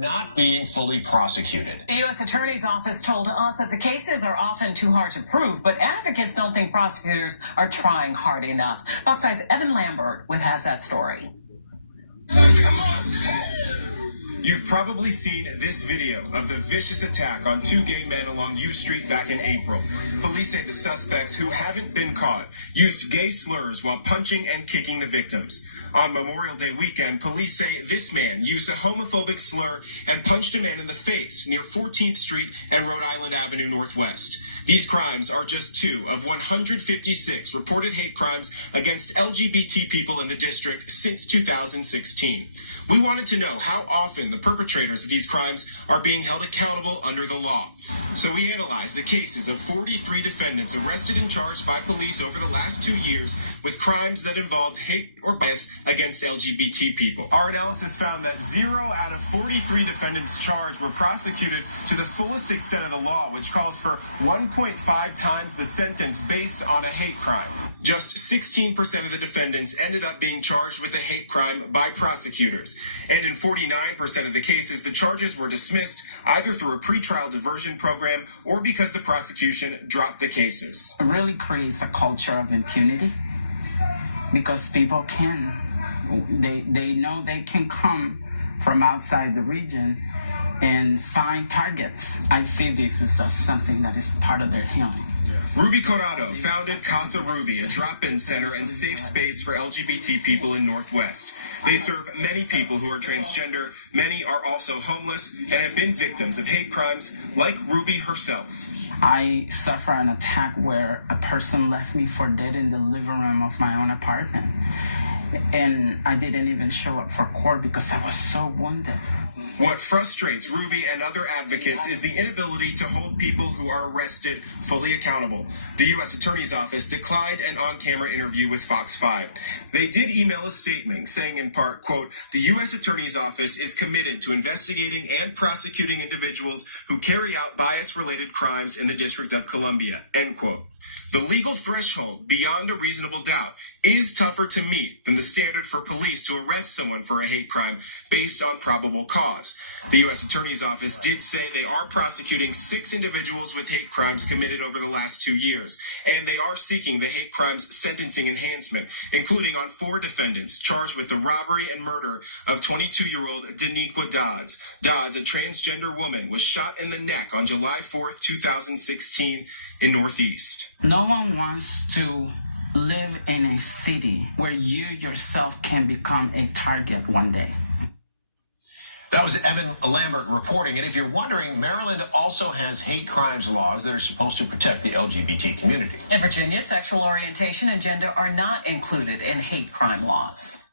not being fully prosecuted. The U.S. Attorney's Office told us that the cases are often too hard to prove, but advocates don't think prosecutors are trying hard enough. Fox Eye's Evan Lambert has that story. You've probably seen this video of the vicious attack on two gay men along U Street back in April. Police say the suspects, who haven't been caught, used gay slurs while punching and kicking the victims. On Memorial Day weekend, police say this man used a homophobic slur and punched a man in the face near 14th Street and Rhode Island Avenue Northwest. These crimes are just two of 156 reported hate crimes against LGBT people in the district since 2016. We wanted to know how often the perpetrators of these crimes are being held accountable under the law. So we analyzed the cases of 43 defendants arrested and charged by police over the last 2 years with crimes that involved hate or bias against LGBT people. Our analysis found that 0 out of 43 defendants charged were prosecuted to the fullest extent of the law, which calls for 1.5 times the sentence based on a hate crime. Just 16% of the defendants ended up being charged with a hate crime by prosecutors. And in 49% of the cases, the charges were dismissed either through a pretrial diversion program or because the prosecution dropped the cases. It really creates a culture of impunity because people they know they can come from outside the region and find targets. I see this as something that is part of their healing. Ruby Corado founded Casa Ruby, a drop-in center and safe space for LGBT people in Northwest. They serve many people who are transgender. Many are also homeless and have been victims of hate crimes, like Ruby herself. I suffered an attack where a person left me for dead in the living room of my own apartment. And I didn't even show up for court because I was so wounded. What frustrates Ruby and other advocates is the inability to hold people who are arrested fully accountable. The U.S. Attorney's Office declined an on-camera interview with Fox 5. They did email a statement saying in part, quote, "The U.S. Attorney's Office is committed to investigating and prosecuting individuals who carry out bias-related crimes in the District of Columbia," end quote. The legal threshold, beyond a reasonable doubt, is tougher to meet than the standard for police to arrest someone for a hate crime based on probable cause. The U.S. Attorney's Office did say they are prosecuting 6 individuals with hate crimes committed over the last 2 years, and they are seeking the hate crimes sentencing enhancement, including on 4 defendants charged with the robbery and murder of 22-year-old Daniqua Dodds. Dodds, a transgender woman, was shot in the neck on July 4th, 2016 in Northeast. No one wants to live in a city where you yourself can become a target one day. That was Evan Lambert reporting. And if you're wondering, Maryland also has hate crimes laws that are supposed to protect the LGBT community. In Virginia, sexual orientation and gender are not included in hate crime laws.